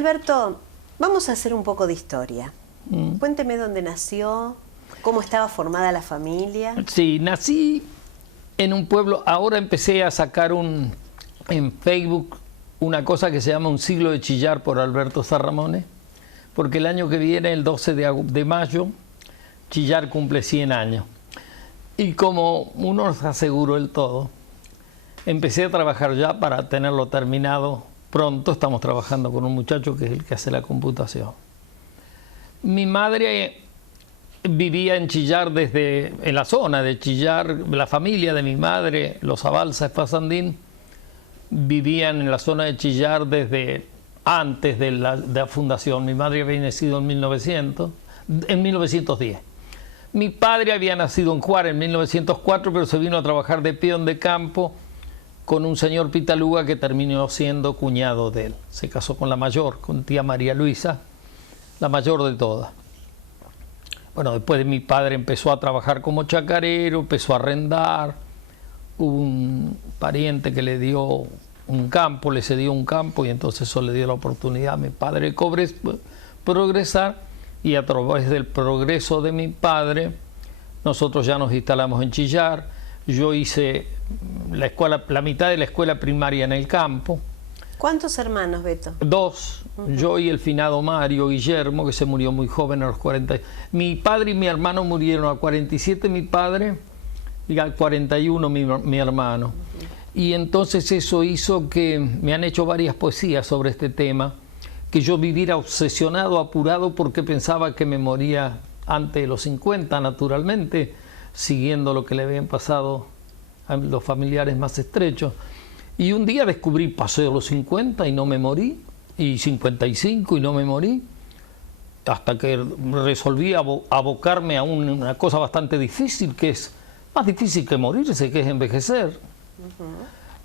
Alberto, vamos a hacer un poco de historia. Cuénteme dónde nació, cómo estaba formada la familia. Sí, nací en un pueblo. Ahora empecé a sacar en Facebook una cosa que se llama Un siglo de Chillar por Alberto Sarramones, porque el año que viene, el 12 de mayo, Chillar cumple 100 años. Y como uno nos aseguró el todo, empecé a trabajar ya para tenerlo terminado pronto. Estamos trabajando con un muchacho que es el que hace la computación. Mi madre vivía en Chillar, en la zona de Chillar. La familia de mi madre, los Abalsa Espasandín, vivían en la zona de Chillar desde antes de la fundación. Mi madre había nacido en 1910. Mi padre había nacido en Juárez en 1904, pero se vino a trabajar de peón de campo con un señor Pitaluga que terminó siendo cuñado de él. Se casó con la mayor, con tía María Luisa, la mayor de todas. Bueno, después de mi padre empezó a trabajar como chacarero, empezó a arrendar. Hubo un pariente que le dio un campo, le cedió un campo, y entonces eso le dio la oportunidad a mi padre de progresar, y a través del progreso de mi padre nosotros ya nos instalamos en Chillar. Yo hice la mitad de la escuela primaria en el campo. ¿Cuántos hermanos, Beto? 2, yo y el finado Mario Guillermo, que se murió muy joven a los 40. Mi padre y mi hermano murieron a 47, mi padre, y a 41 mi hermano. Y entonces eso hizo que me han hecho varias poesías sobre este tema, que yo viviera obsesionado, apurado, porque pensaba que me moría antes de los 50, naturalmente, siguiendo lo que le habían pasado a los familiares más estrechos. Y un día descubrí, pasé de los 50 y no me morí, y 55 y no me morí, hasta que resolví abocarme a una cosa bastante difícil, que es más difícil que morirse, que es envejecer.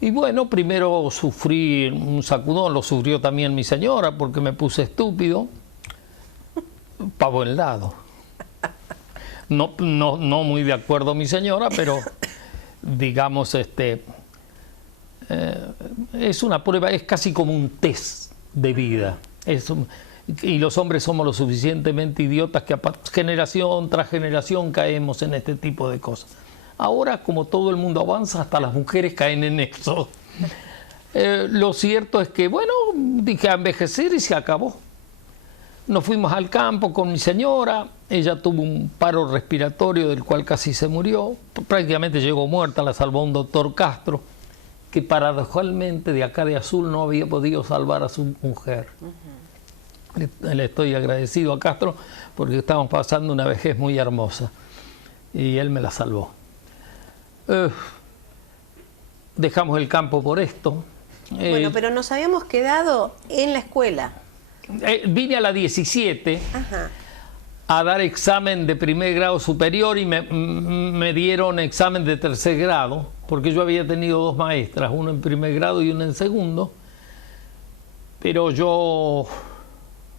Y bueno, primero sufrí un sacudón, lo sufrió también mi señora, porque me puse estúpido, para buen lado. No muy de acuerdo mi señora, pero digamos, es una prueba, es casi como un test de vida. Y los hombres somos lo suficientemente idiotas que generación tras generación caemos en este tipo de cosas. Ahora, como todo el mundo avanza, hasta las mujeres caen en eso. Lo cierto es que, bueno, dije a envejecer y se acabó. Nos fuimos al campo con mi señora. Ella tuvo un paro respiratorio del cual casi se murió. Prácticamente llegó muerta, la salvó un doctor Castro, que paradojalmente de acá de Azul no había podido salvar a su mujer. Le estoy agradecido a Castro porque estamos pasando una vejez muy hermosa y él me la salvó. Dejamos el campo por esto. Bueno, pero nos habíamos quedado en la escuela. Vine a la 17 a dar examen de primer grado superior, y me dieron examen de tercer grado, porque yo había tenido 2 maestras, una en primer grado y una en segundo. Pero yo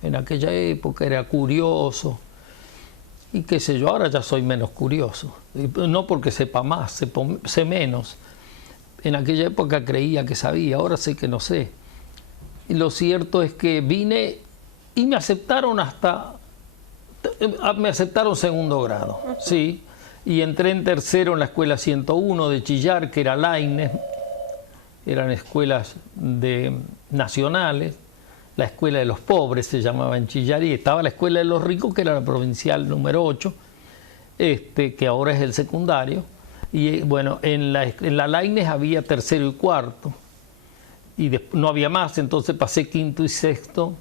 en aquella época era curioso. Y qué sé yo, ahora ya soy menos curioso. No porque sepa más, sé menos. En aquella época creía que sabía, ahora sé que no sé. Y lo cierto es que vine y me aceptaron segundo grado, sí. Y entré en tercero en la escuela 101 de Chillar, que era Laínez. Eran escuelas nacionales. La escuela de los pobres se llamaba en Chillar, y estaba la escuela de los ricos, que era la provincial número 8, que ahora es el secundario. Y bueno, en la Laínez había tercero y cuarto, y no había más, entonces pasé quinto y sexto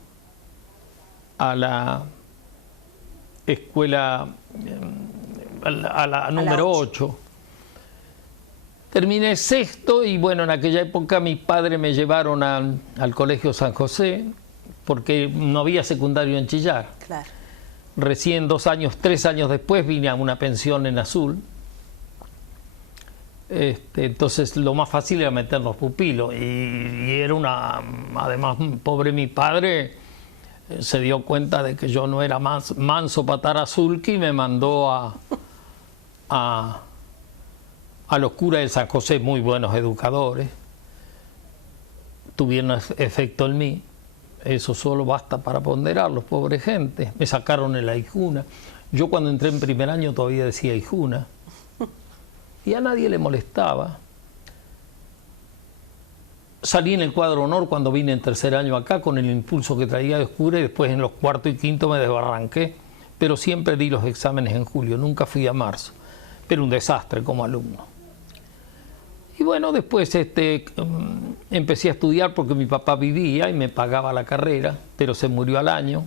a la escuela, a la número 8. Terminé sexto, y bueno, en aquella época mis padres me llevaron al Colegio San José, porque no había secundario en Chillar. Claro. Recién 3 años después vine a una pensión en Azul. Entonces lo más fácil era meter los pupilos, y era además, pobre mi padre, se dio cuenta de que yo no era manso para estar azulqui, y me mandó a los curas de San José, muy buenos educadores, tuvieron efecto en mí. eso solo basta para ponderarlos, pobre gente. Me sacaron el Aijuna. Yo cuando entré en primer año todavía decía Aijuna. Y a nadie le molestaba. Salí en el cuadro honor cuando vine en tercer año acá con el impulso que traía de Oscura y después en los cuarto y quinto me desbarranqué. Pero siempre di los exámenes en julio, nunca fui a marzo. Pero un desastre como alumno. Y bueno, después empecé a estudiar porque mi papá vivía y me pagaba la carrera, pero se murió al año.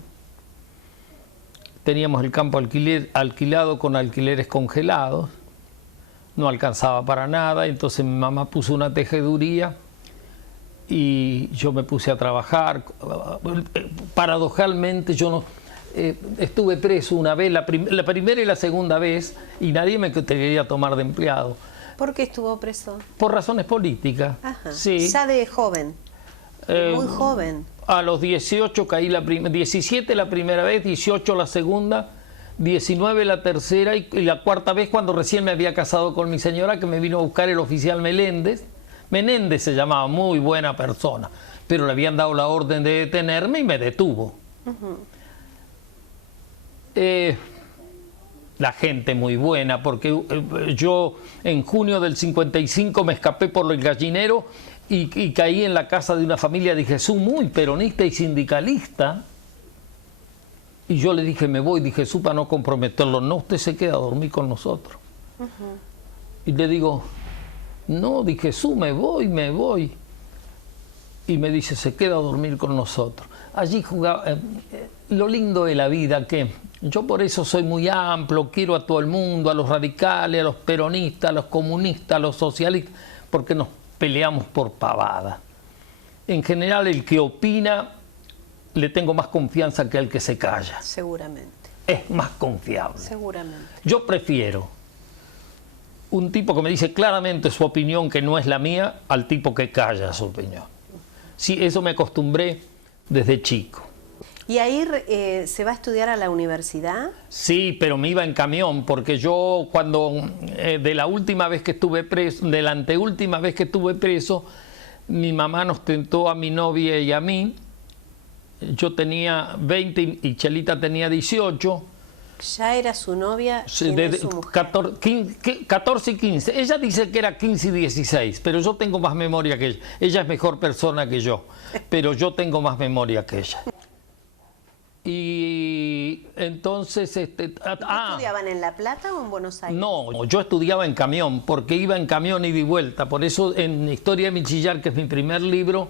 Teníamos el campo alquilado con alquileres congelados, no alcanzaba para nada, entonces mi mamá puso una tejeduría y yo me puse a trabajar. Paradojalmente yo no... estuve preso una vez, la primera y la segunda vez, y nadie me quería tomar de empleado. ¿Por qué estuvo preso? Por razones políticas. Ajá. Sí. Ya de joven, muy joven. A los 18 caí 17 la primera vez, 18 la segunda, 19 la tercera y la cuarta vez cuando recién me había casado con mi señora, que me vino a buscar el oficial Meléndez. Menéndez se llamaba, muy buena persona, pero le habían dado la orden de detenerme y me detuvo. La gente muy buena, porque yo en junio del 55 me escapé por el Gallinero y caí en la casa de una familia de Jesús muy peronista y sindicalista. Y yo le dije, me voy, dije, Jesús, para no comprometerlo. No, usted se queda a dormir con nosotros. Y le digo, no, dije, Jesús, me voy. Y me dice, se queda a dormir con nosotros. Allí jugaba, lo lindo de la vida, que yo por eso soy muy amplio, quiero a todo el mundo, a los radicales, a los peronistas, a los comunistas, a los socialistas, porque nos peleamos por pavada. En general, el que opina, le tengo más confianza que al que se calla. Seguramente. Es más confiable. Seguramente. Yo prefiero un tipo que me dice claramente su opinión, que no es la mía, al tipo que calla su opinión. Sí, eso me acostumbré desde chico. ¿Y ahí se va a estudiar a la universidad? Sí, pero me iba en camión, porque yo cuando, de la última vez que estuve preso, de la anteúltima vez que estuve preso, mi mamá nos tentó a mi novia y a mí. Yo tenía 20 y Chelita tenía 18. ¿Ya era su novia? De 14 y 15. Ella dice que era 15 y 16, pero yo tengo más memoria que ella. Ella es mejor persona que yo, pero yo tengo más memoria que ella. Y entonces... ¿Estudiaban en La Plata o en Buenos Aires? No, yo estudiaba en camión, porque iba en camión ida y vuelta. Por eso en Historia de Michillar, que es mi primer libro,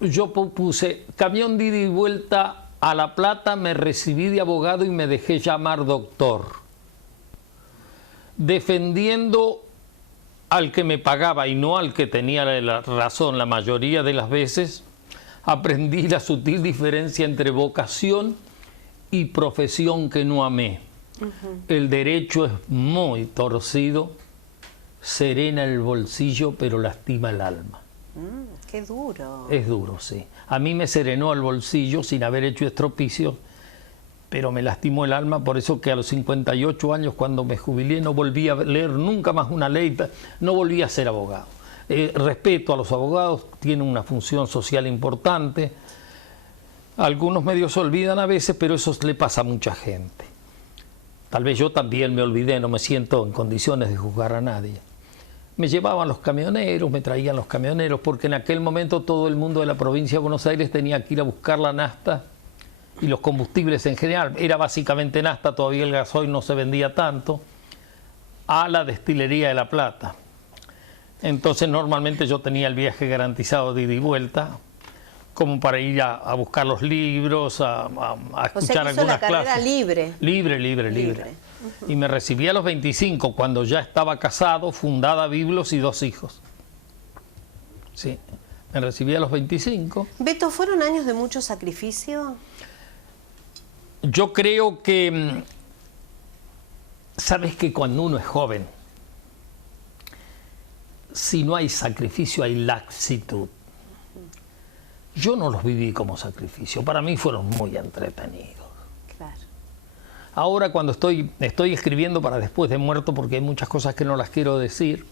yo puse camión de ida y vuelta a La Plata, me recibí de abogado y me dejé llamar doctor. Defendiendo al que me pagaba y no al que tenía la razón la mayoría de las veces, aprendí la sutil diferencia entre vocación y profesión que no amé. El derecho es muy torcido, serena el bolsillo, pero lastima el alma. Qué duro. Es duro, sí. A mí me serenó el bolsillo sin haber hecho estropicios, pero me lastimó el alma, por eso que a los 58 años, cuando me jubilé, no volví a leer nunca más una ley, no volví a ser abogado. Respeto a los abogados, tienen una función social importante. Algunos medios se olvidan a veces, pero eso le pasa a mucha gente. Tal vez yo también me olvidé, no me siento en condiciones de juzgar a nadie. Me llevaban los camioneros, me traían los camioneros, porque en aquel momento todo el mundo de la provincia de Buenos Aires tenía que ir a buscar la nafta y los combustibles en general. Era básicamente nafta, todavía el gasoil no se vendía tanto, a la destilería de La Plata. Entonces normalmente yo tenía el viaje garantizado de ida y vuelta, como para ir a buscar los libros, a escuchar algunas clases. La carrera libre. Libre. Y me recibí a los 25, cuando ya estaba casado, fundada Biblos y 2 hijos. Sí, me recibí a los 25. Beto, ¿fueron años de mucho sacrificio? Yo creo que, sabes que cuando uno es joven, si no hay sacrificio, hay laxitud. Yo no los viví como sacrificio, para mí fueron muy entretenidos. Claro. Ahora cuando estoy escribiendo para después de muerto, porque hay muchas cosas que no las quiero decir,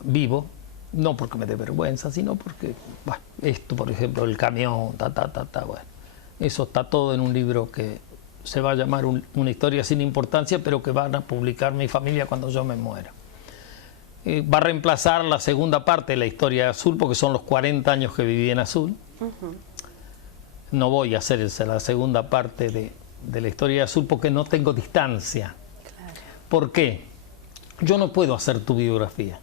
vivo, no porque me dé vergüenza, sino porque, bueno, esto, por ejemplo, el camión, bueno, eso está todo en un libro que se va a llamar Una historia sin importancia, pero que van a publicar mi familia cuando yo me muera. Va a reemplazar la segunda parte de la historia de Azul, porque son los 40 años que viví en Azul. No voy a hacer la segunda parte de la historia de Azul porque no tengo distancia. Claro. ¿Por qué? Yo no puedo hacer tu biografía,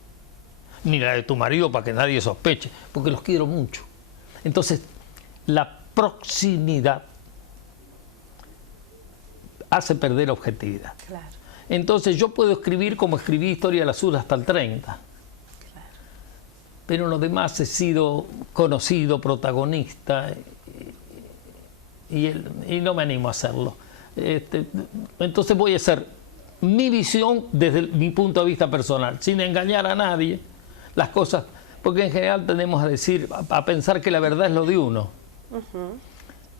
ni la de tu marido para que nadie sospeche, porque los quiero mucho. Entonces, la proximidad hace perder objetividad. Claro. Entonces yo puedo escribir como escribí Historia del Azul hasta el 30. Claro. Pero en lo demás he sido conocido, protagonista, y no me animo a hacerlo. Entonces voy a hacer mi visión desde mi punto de vista personal, sin engañar a nadie, las cosas, porque en general tendemos a decir, a pensar que la verdad es lo de uno.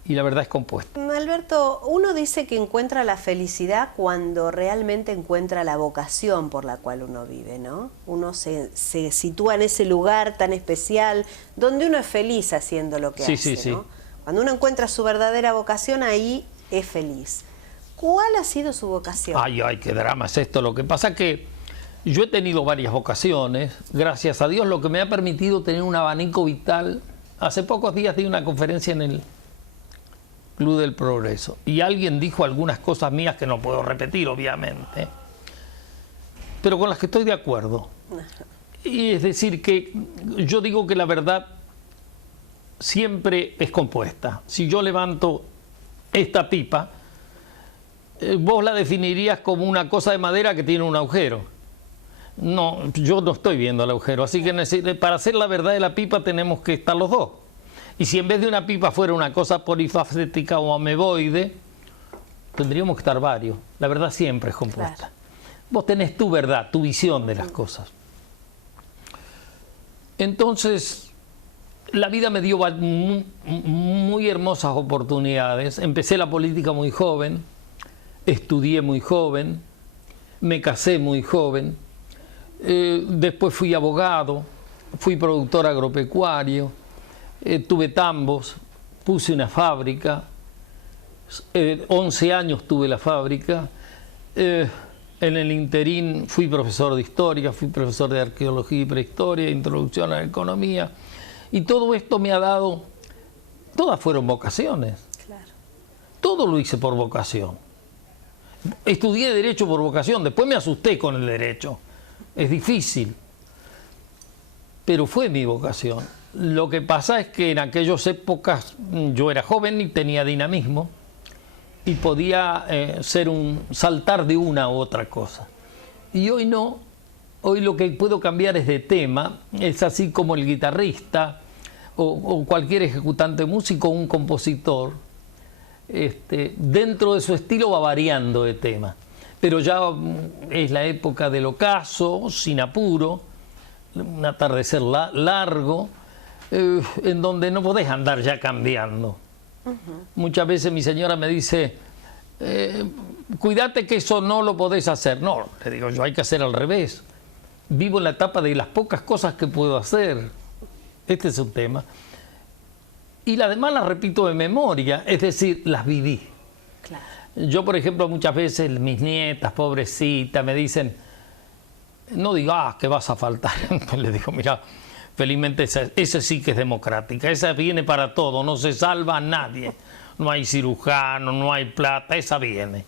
Y la verdad es compuesta. Alberto, uno dice que encuentra la felicidad cuando realmente encuentra la vocación por la cual uno vive, ¿no? Uno se sitúa en ese lugar tan especial donde uno es feliz haciendo lo que hace, ¿no? Cuando uno encuentra su verdadera vocación, ahí es feliz. ¿Cuál ha sido su vocación? Ay, qué drama es esto. Lo que pasa es que yo he tenido varias vocaciones, gracias a Dios, lo que me ha permitido tener un abanico vital. Hace pocos días di una conferencia en el Club del Progreso y alguien dijo algunas cosas mías que no puedo repetir, obviamente, pero con las que estoy de acuerdo. Y es decir, que yo digo que la verdad siempre es compuesta. Si yo levanto esta pipa, vos la definirías como una cosa de madera que tiene un agujero. No, yo no estoy viendo el agujero, así que para hacer la verdad de la pipa tenemos que estar los dos. Y si en vez de una pipa fuera una cosa polifacética o ameboide, tendríamos que estar varios. La verdad siempre es compuesta. Claro. Vos tenés tu verdad, tu visión de las cosas. Entonces, la vida me dio muy hermosas oportunidades. Empecé la política muy joven, estudié muy joven, me casé muy joven, después fui abogado, fui productor agropecuario, tuve tambos, puse una fábrica, 11 años tuve la fábrica, en el interín fui profesor de historia, fui profesor de arqueología y prehistoria, introducción a la economía, y todo esto me ha dado, todas fueron vocaciones, claro. Todo lo hice por vocación. Estudié Derecho por vocación, después me asusté con el Derecho, es difícil, pero fue mi vocación. Lo que pasa es que en aquellas épocas yo era joven y tenía dinamismo y podía saltar de una u otra cosa. Y hoy no, hoy lo que puedo cambiar es de tema, es así como el guitarrista o cualquier ejecutante músico o un compositor, dentro de su estilo va variando de tema. Pero ya es la época del ocaso, sin apuro, un atardecer largo, en donde no podés andar ya cambiando. Muchas veces mi señora me dice, cuídate que eso no lo podés hacer. No, le digo yo, hay que hacer al revés. Vivo en la etapa de las pocas cosas que puedo hacer. Este es un tema. Y las demás las repito de memoria, es decir, las viví. Claro. Yo, por ejemplo, muchas veces mis nietas, pobrecitas, me dicen, no digas que vas a faltar. Le digo, mira, felizmente esa sí que es democrática, esa viene para todo, no se salva a nadie, no hay cirujano, no hay plata, esa viene.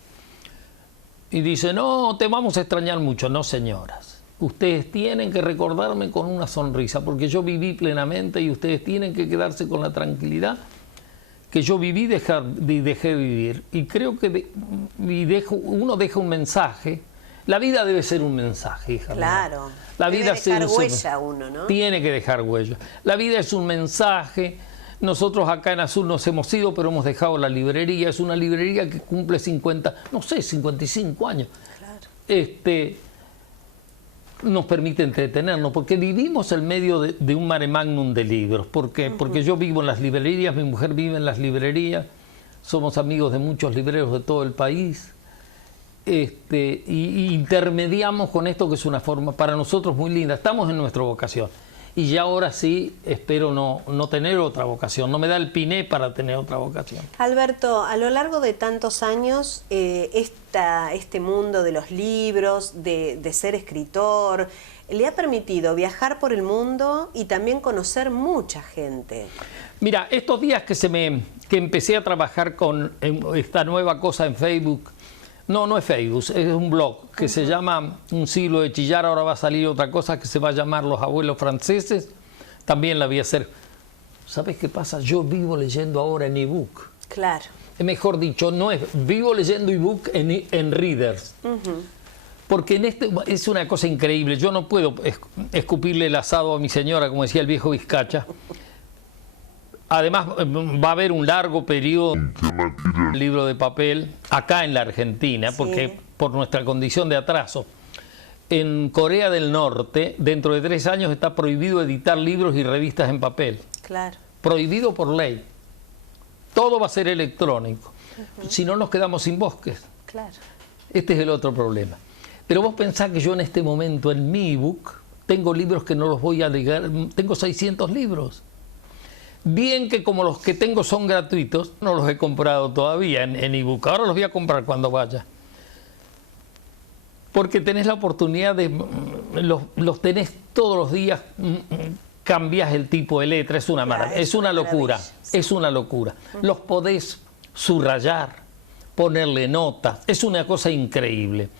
Y dice, no, te vamos a extrañar mucho. No, señoras, ustedes tienen que recordarme con una sonrisa, porque yo viví plenamente y ustedes tienen que quedarse con la tranquilidad que yo viví y dejé vivir. Y creo que uno deja un mensaje. La vida debe ser un mensaje, hija. Claro. La vida debe dejar huella uno, ¿no? Tiene que dejar huella. La vida es un mensaje. Nosotros acá en Azul nos hemos ido, pero hemos dejado la librería. Es una librería que cumple 55 años. Claro. Nos permite entretenernos, porque vivimos en medio de un mare magnum de libros. ¿Por qué? Porque yo vivo en las librerías, mi mujer vive en las librerías, somos amigos de muchos libreros de todo el país. Y intermediamos con esto, que es una forma para nosotros muy linda. Estamos en nuestra vocación y ya ahora sí espero no tener otra vocación, no me da el piné para tener otra vocación. Alberto, a lo largo de tantos años, este mundo de los libros, de ser escritor, le ha permitido viajar por el mundo y también conocer mucha gente. Mira, estos días que empecé a trabajar con esta nueva cosa en Facebook, no es Facebook, es un blog que se llama Un siglo de chillar. Ahora va a salir otra cosa que se va a llamar Los abuelos franceses. También la voy a hacer. ¿Sabes qué pasa? Yo vivo leyendo ahora en ebook. Claro. Mejor dicho, vivo leyendo ebook en readers. Porque es una cosa increíble. Yo no puedo escupirle el asado a mi señora, como decía el viejo Vizcacha. Además, va a haber un largo periodo de libro de papel acá en la Argentina, sí, porque por nuestra condición de atraso. En Corea del Norte, dentro de 3 años, está prohibido editar libros y revistas en papel. Claro. Prohibido por ley. Todo va a ser electrónico. Si no, nos quedamos sin bosques. Claro. Este es el otro problema. Pero vos pensás que yo en este momento, en mi ebook, tengo libros que no los voy a leer. Tengo 600 libros. Bien que como los que tengo son gratuitos, no los he comprado todavía en ebook. Ahora los voy a comprar cuando vaya. Porque tenés la oportunidad de... Los tenés todos los días, cambias el tipo de letra, es una maravilla, es una locura, es una locura. Los podés subrayar, ponerle notas, es una cosa increíble.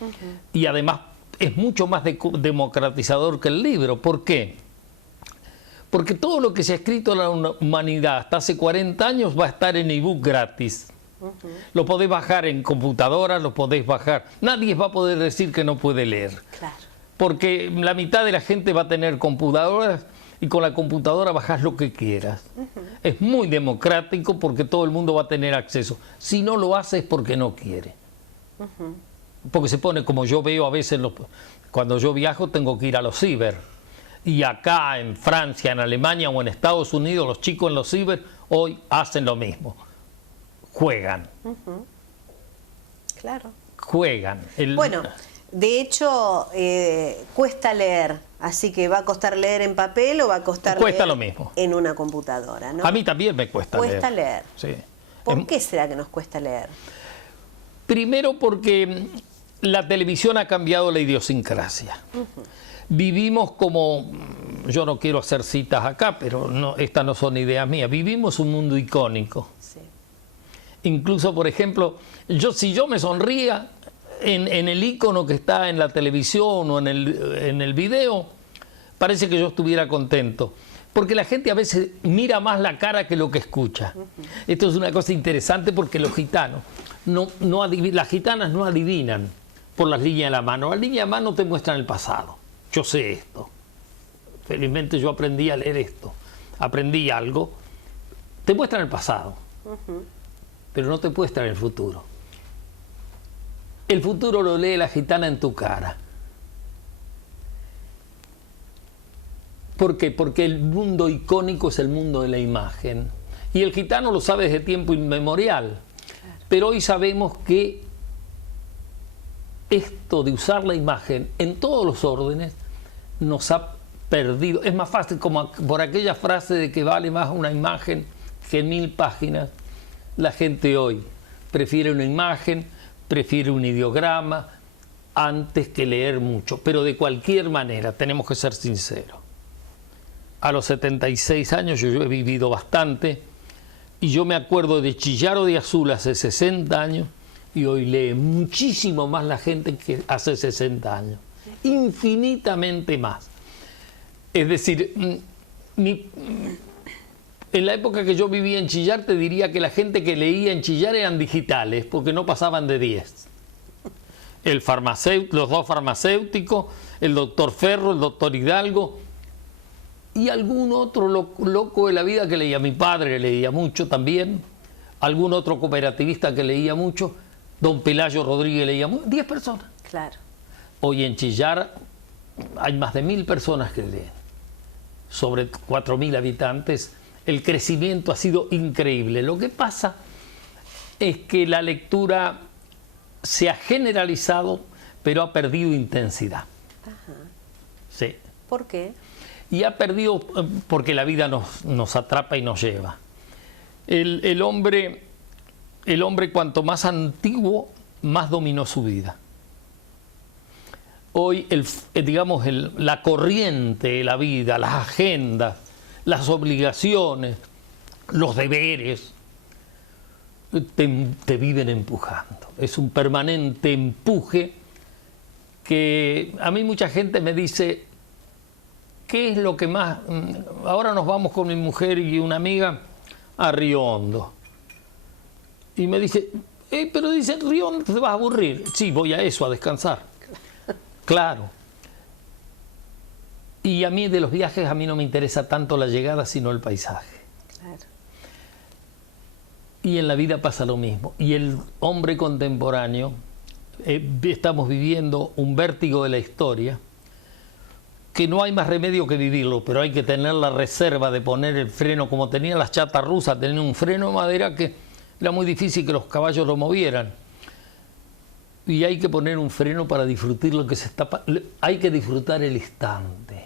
Y además es mucho más democratizador que el libro. ¿Por qué? Porque todo lo que se ha escrito en la humanidad hasta hace 40 años va a estar en ebook gratis. Lo podés bajar en computadora, lo podés bajar. Nadie va a poder decir que no puede leer. Claro. Porque la mitad de la gente va a tener computadoras y con la computadora bajás lo que quieras. Es muy democrático porque todo el mundo va a tener acceso. Si no lo hace es porque no quiere. Porque se pone, como yo veo a veces, cuando yo viajo tengo que ir a los ciber. Y acá en Francia, en Alemania o en Estados Unidos, los chicos en los ciber hoy hacen lo mismo. Juegan. Claro. Juegan. Bueno, de hecho, cuesta leer. Así que ¿va a costar leer en papel o va a costar leer lo mismo en una computadora? ¿No? A mí también me cuesta leer. Cuesta leer. Sí. ¿Por qué será que nos cuesta leer? Primero porque la televisión ha cambiado la idiosincrasia. Vivimos como, yo no quiero hacer citas acá, pero estas no son ideas mías, vivimos un mundo icónico. Sí. Incluso, por ejemplo, si yo me sonría en el icono que está en la televisión o en el video, parece que yo estuviera contento. Porque la gente a veces mira más la cara que lo que escucha. Esto es una cosa interesante porque los gitanos, las gitanas no adivinan por las líneas de la mano. Las líneas de la mano te muestran el pasado. Yo sé esto. Felizmente yo aprendí a leer esto. Aprendí algo. Te muestran el pasado, pero no te muestran el futuro. El futuro lo lee la gitana en tu cara. ¿Por qué? Porque el mundo icónico es el mundo de la imagen. Y el gitano lo sabe desde tiempo inmemorial. Pero hoy sabemos que esto de usar la imagen en todos los órdenes nos ha perdido. Es más fácil, como por aquella frase de que vale más una imagen que 1000 páginas. La gente hoy prefiere una imagen, prefiere un ideograma antes que leer mucho. Pero de cualquier manera, tenemos que ser sinceros. A los 76 años yo he vivido bastante y yo me acuerdo de Chillar o de Azul hace 60 años y hoy lee muchísimo más la gente que hace 60 años. Infinitamente más. Es decir, en la época que yo vivía en Chillar te diría que la gente que leía en Chillar eran digitales porque no pasaban de 10. Los dos farmacéuticos, el doctor Ferro, el doctor Hidalgo y algún otro loco de la vida que leía. Mi padre leía mucho también, algún otro cooperativista que leía mucho, don Pelayo Rodríguez leía mucho, 10 personas. Claro. Hoy en Chillar hay más de 1000 personas que leen, sobre 4000 habitantes. El crecimiento ha sido increíble. Lo que pasa es que la lectura se ha generalizado, pero ha perdido intensidad. Ajá. Sí. ¿Por qué? y ha perdido, porque la vida nos atrapa y nos lleva. El hombre cuanto más antiguo, más dominó su vida. Hoy, digamos, la corriente de la vida, las agendas, las obligaciones, los deberes, te viven empujando. Es un permanente empuje que a mí mucha gente me dice, ¿qué es lo que más? Ahora nos vamos con mi mujer y una amiga a Río Hondo. Y me dice, pero dice, Río Hondo te vas a aburrir. Sí, voy a eso, a descansar. Claro. Y a mí de los viajes, a mí no me interesa tanto la llegada, sino el paisaje. Claro. Y en la vida pasa lo mismo. Y el hombre contemporáneo, estamos viviendo un vértigo de la historia, que no hay más remedio que vivirlo, pero hay que tener la reserva de poner el freno, como tenían las chatas rusas, tenían un freno de madera que era muy difícil que los caballos lo movieran. Y hay que poner un freno para disfrutar lo que se está... Hay que disfrutar el instante.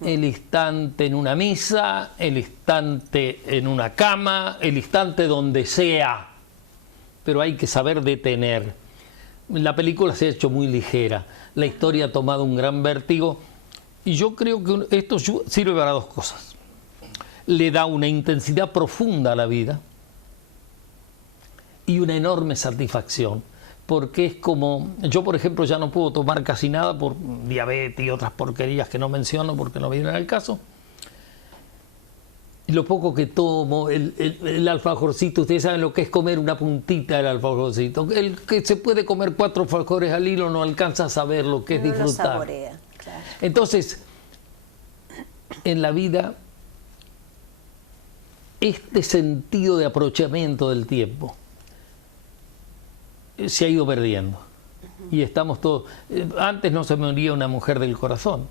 El instante en una misa, el instante en una cama, el instante donde sea. Pero hay que saber detener. La película se ha hecho muy ligera. La historia ha tomado un gran vértigo. Y yo creo que esto sirve para dos cosas. Le da una intensidad profunda a la vida y una enorme satisfacción. Porque es como, yo por ejemplo ya no puedo tomar casi nada por diabetes y otras porquerías que no menciono porque no vienen al caso. Y lo poco que tomo, el alfajorcito, ustedes saben lo que es comer una puntita del alfajorcito. El que se puede comer 4 alfajores al hilo no alcanza a saber lo que es disfrutar. Lo saborea, claro. Entonces, en la vida, este sentido de aprovechamiento del tiempo se ha ido perdiendo. Y estamos todos... Antes no se moría una mujer del corazón,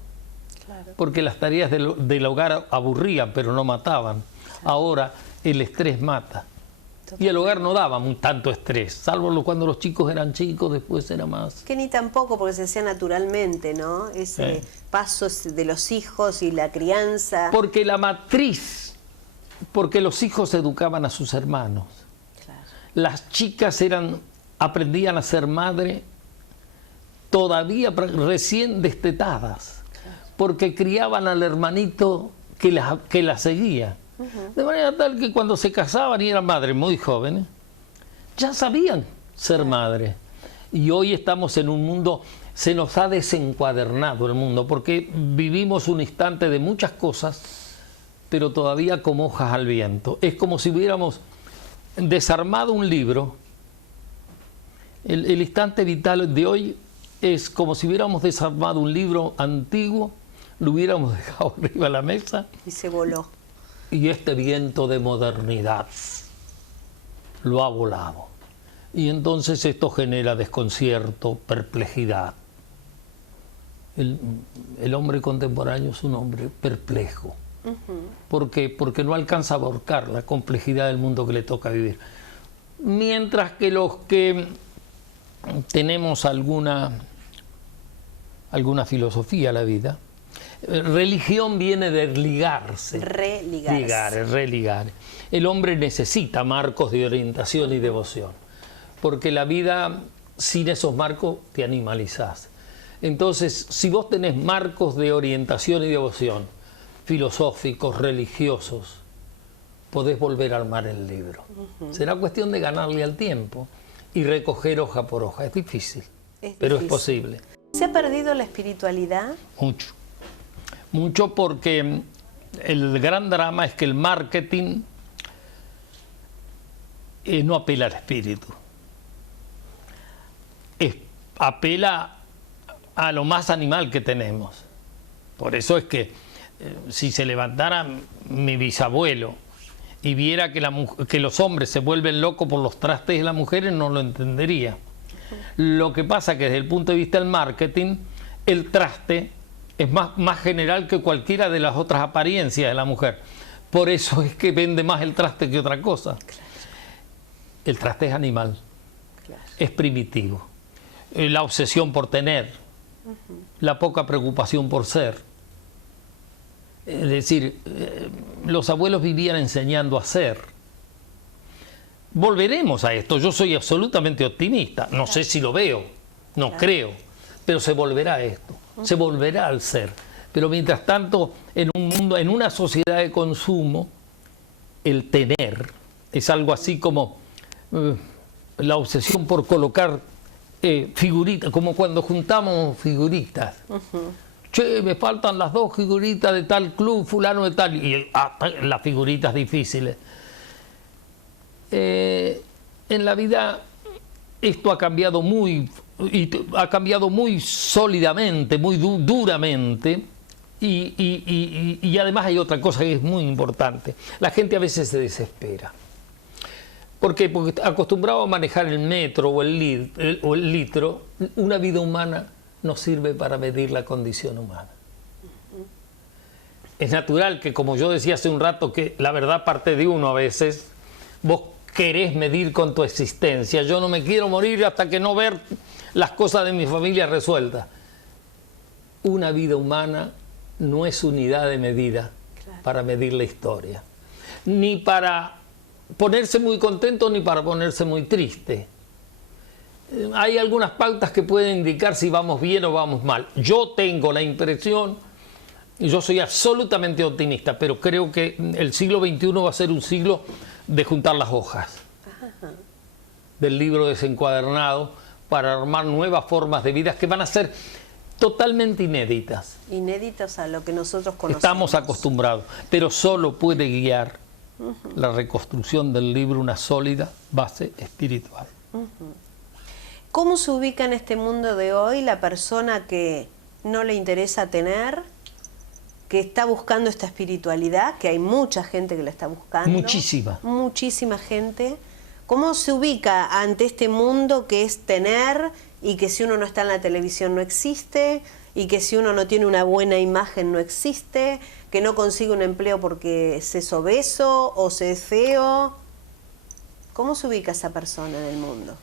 claro, porque las tareas del hogar aburrían, pero no mataban. Ahora el estrés mata. Totalmente. Y el hogar no daba tanto estrés, salvo cuando los chicos eran chicos, después era más. Que ni tampoco, porque se hacía naturalmente, ¿no? Ese paso de los hijos y la crianza. Porque la matriz, porque los hijos educaban a sus hermanos. Claro. Las chicas aprendían a ser madre todavía recién destetadas, claro, porque criaban al hermanito que la seguía. De manera tal que cuando se casaban y eran madres muy jóvenes, ya sabían ser madres. Y hoy estamos en un mundo, se nos ha desencuadernado el mundo, porque vivimos un instante de muchas cosas, pero todavía como hojas al viento. Es como si hubiéramos desarmado un libro. El instante vital de hoy es como si hubiéramos desarmado un libro antiguo, lo hubiéramos dejado arriba de la mesa y se voló. Y este viento de modernidad lo ha volado. Y entonces esto genera desconcierto, perplejidad. El hombre contemporáneo es un hombre perplejo. ¿Por qué? Porque no alcanza a abarcar la complejidad del mundo que le toca vivir. Mientras que los que tenemos alguna filosofía a la vida, religión viene de ligarse. Religar. El hombre necesita marcos de orientación y devoción, porque la vida sin esos marcos te animalizás. Entonces, si vos tenés marcos de orientación y devoción, filosóficos, religiosos, podés volver a armar el libro. Será cuestión de ganarle al tiempo y recoger hoja por hoja. Es difícil, pero es posible. ¿Se ha perdido la espiritualidad? Mucho porque el gran drama es que el marketing no apela al espíritu. Apela a lo más animal que tenemos. Por eso es que si se levantara mi bisabuelo y viera que los hombres se vuelven locos por los trastes de las mujeres, no lo entendería. Lo que pasa es que desde el punto de vista del marketing, el traste es más general que cualquiera de las otras apariencias de la mujer. Por eso es que vende más el traste que otra cosa. Claro. El traste es animal, claro, es primitivo. La obsesión por tener, la poca preocupación por ser. Es decir, los abuelos vivían enseñando a ser. Volveremos a esto. Yo soy absolutamente optimista. No sé si lo veo, no creo, pero se volverá a esto. Se volverá al ser. Pero mientras tanto, en un mundo, en una sociedad de consumo, el tener es algo así como la obsesión por colocar figuritas, como cuando juntamos figuritas. Che, me faltan las 2 figuritas de tal club, fulano de tal, y las figuritas difíciles. En la vida esto ha cambiado muy sólidamente, muy duramente, y además hay otra cosa que es muy importante. La gente a veces se desespera. ¿Por qué? Porque acostumbrado a manejar el metro o el litro, una vida humana no sirve para medir la condición humana. Es natural que, como yo decía hace un rato, que la verdad parte de uno a veces. Vos querés medir con tu existencia. Yo no me quiero morir hasta que no ver las cosas de mi familia resueltas. Una vida humana no es unidad de medida para medir la historia. Ni para ponerse muy contento ni para ponerse muy triste. Hay algunas pautas que pueden indicar si vamos bien o vamos mal. Yo tengo la impresión, y yo soy absolutamente optimista, pero creo que el siglo XXI va a ser un siglo de juntar las hojas del libro desencuadernado para armar nuevas formas de vida que van a ser totalmente inéditas. Inéditas a lo que nosotros conocemos. Estamos acostumbrados, pero solo puede guiar la reconstrucción del libro una sólida base espiritual. ¿Cómo se ubica en este mundo de hoy la persona que no le interesa tener, que está buscando esta espiritualidad, que hay mucha gente que la está buscando? Muchísima. Muchísima gente. ¿Cómo se ubica ante este mundo que es tener y que si uno no está en la televisión no existe, y que si uno no tiene una buena imagen no existe, que no consigue un empleo porque se es obeso o se es feo? ¿Cómo se ubica esa persona en el mundo?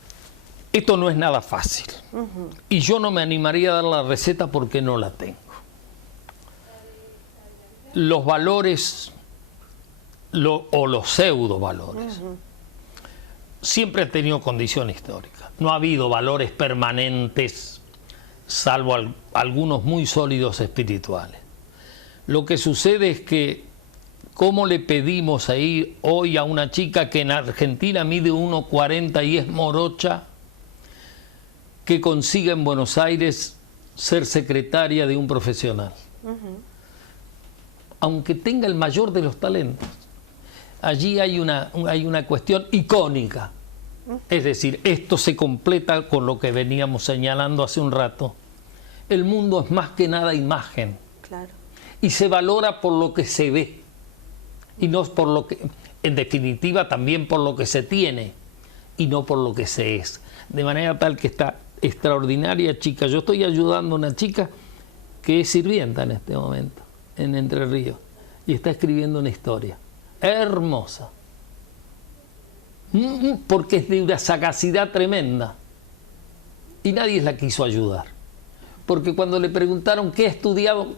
Esto no es nada fácil. Y yo no me animaría a dar la receta porque no la tengo. Los valores o los pseudo valores siempre han tenido condición histórica. No ha habido valores permanentes, salvo algunos muy sólidos espirituales. Lo que sucede es que, ¿cómo le pedimos hoy a una chica que en Argentina mide 1,40 y es morocha, que consiga en Buenos Aires ser secretaria de un profesional? Aunque tenga el mayor de los talentos. Allí hay una cuestión icónica. Es decir, esto se completa con lo que veníamos señalando hace un rato. El mundo es más que nada imagen. Claro. Y se valora por lo que se ve. Y no por lo que, en definitiva, también por lo que se tiene. Y no por lo que se es. De manera tal que esta extraordinaria chica, yo estoy ayudando a una chica que es sirvienta en este momento, en Entre Ríos, y está escribiendo una historia hermosa, porque es de una sagacidad tremenda, y nadie la quiso ayudar, porque cuando le preguntaron qué ha estudiado,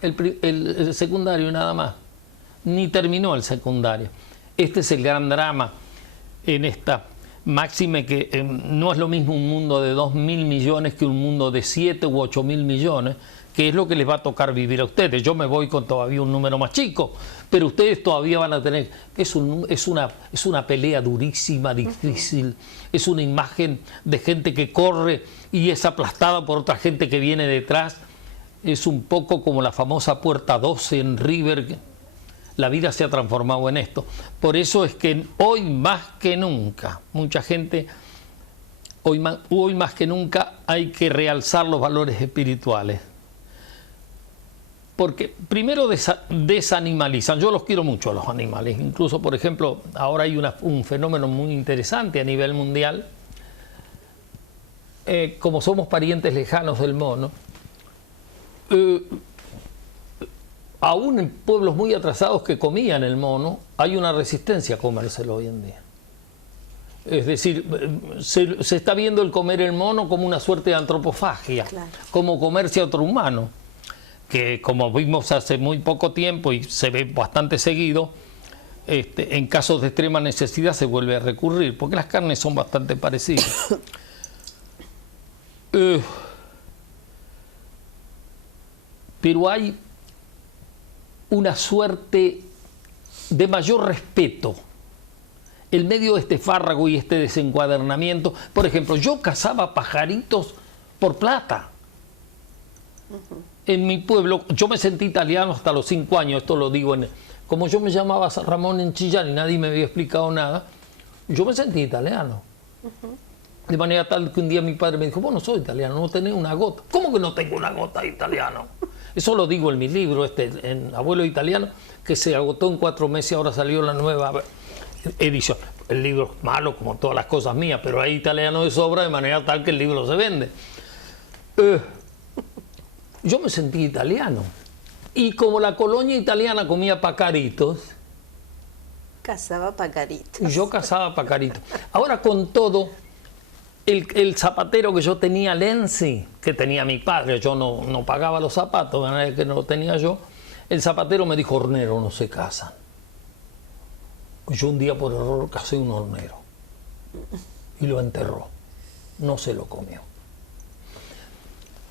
el secundario nada más, ni terminó el secundario. Este es el gran drama en esta máxime, que no es lo mismo un mundo de 2.000 millones que un mundo de 7 u 8.000 millones, que es lo que les va a tocar vivir a ustedes. Yo me voy con todavía un número más chico, pero ustedes todavía van a tener... Es una pelea durísima, difícil, es una imagen de gente que corre y es aplastada por otra gente que viene detrás. Es un poco como la famosa puerta 12 en River. La vida se ha transformado en esto. Por eso es que hoy más que nunca, mucha gente, hoy más que nunca hay que realzar los valores espirituales. Porque primero desanimalizan. Yo los quiero mucho a los animales. Incluso, por ejemplo, ahora hay un fenómeno muy interesante a nivel mundial. Como somos parientes lejanos del mono, aún en pueblos muy atrasados que comían el mono, hay una resistencia a comérselo hoy en día. Es decir, se está viendo el comer el mono como una suerte de antropofagia, claro, como comerse a otro humano. que como vimos hace muy poco tiempo y se ve bastante seguido, en casos de extrema necesidad se vuelve a recurrir, porque las carnes son bastante parecidas. Pero hay una suerte de mayor respeto en medio de este fárrago y este desencuadernamiento. Por ejemplo, yo cazaba pajaritos por plata. En mi pueblo, yo me sentí italiano hasta los 5 años, esto lo digo, como yo me llamaba Ramón en Chillán y nadie me había explicado nada, yo me sentí italiano. De manera tal que un día mi padre me dijo, vos no sos italiano, no tenés una gota. ¿Cómo que no tengo una gota de italiano? Eso lo digo en mi libro, en Abuelo Italiano, que se agotó en 4 meses y ahora salió la nueva edición. El libro es malo, como todas las cosas mías, pero hay italiano de sobra, de manera tal que el libro se vende. Yo me sentí italiano. Y como la colonia italiana comía pacaritos, cazaba pacaritos. Yo cazaba pacaritos. Ahora, con todo, el zapatero que yo tenía, Lenzi, que tenía mi padre, yo no pagaba los zapatos, de manera que no lo tenía yo, el zapatero me dijo, hornero no se casan. Yo un día por error casé un hornero y lo enterró, no se lo comió.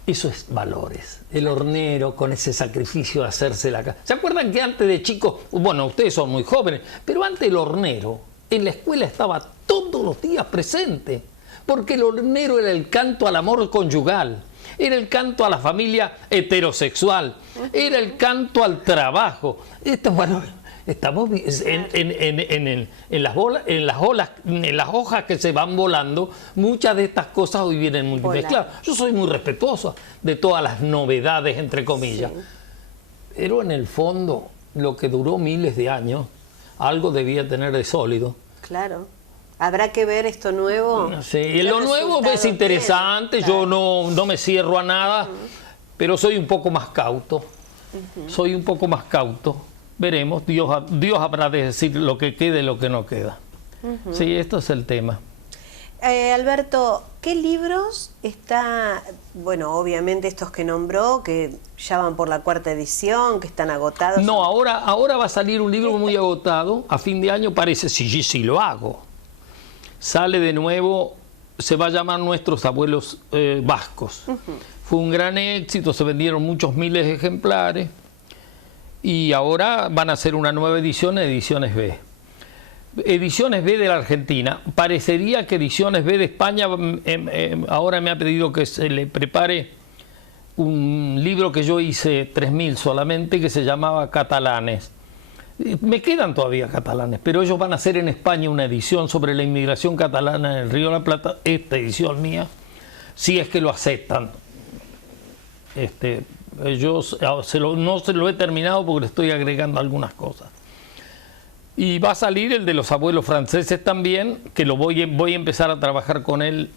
Eso es valores. El hornero con ese sacrificio de hacerse la casa. ¿Se acuerdan que antes de chicos, bueno, ustedes son muy jóvenes, pero antes el hornero en la escuela estaba todos los días presente? Porque el hornero era el canto al amor conyugal, era el canto a la familia heterosexual, era el canto al trabajo. Estos valores. Estamos en las hojas que se van volando, muchas de estas cosas hoy vienen muy mezcladas. Yo soy muy respetuoso de todas las novedades, entre comillas. Sí. Pero en el fondo, lo que duró miles de años, algo debía tener de sólido. Claro. Habrá que ver esto nuevo. Sí, y lo nuevo es interesante, claro. Yo no me cierro a nada, pero soy un poco más cauto. Soy un poco más cauto. Veremos, Dios habrá de decir lo que quede y lo que no queda. Sí, esto es el tema. Alberto, ¿qué libros está, bueno, obviamente estos que nombró, que ya van por la 4ª edición, que están agotados? No, ahora va a salir un libro muy agotado, a fin de año parece, si lo hago. Sale de nuevo, se va a llamar Nuestros Abuelos Vascos. Fue un gran éxito, se vendieron muchos miles de ejemplares. Y ahora van a hacer una nueva edición, Ediciones B. Ediciones B de la Argentina. Parecería que Ediciones B de España ahora me ha pedido que se le prepare un libro que yo hice 3000 solamente, que se llamaba Catalanes. Me quedan todavía catalanes, pero ellos van a hacer en España una edición sobre la inmigración catalana en el Río de la Plata, esta edición mía, si es que lo aceptan. Yo no se lo he terminado porque le estoy agregando algunas cosas. Y va a salir el de los abuelos franceses también, que voy a empezar a trabajar con él